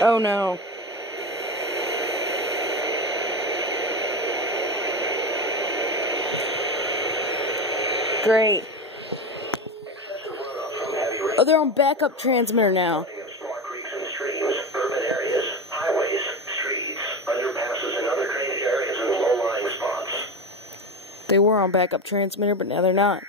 Oh no. Great. Oh, they're on backup transmitter now. They were on backup transmitter, but now they're not.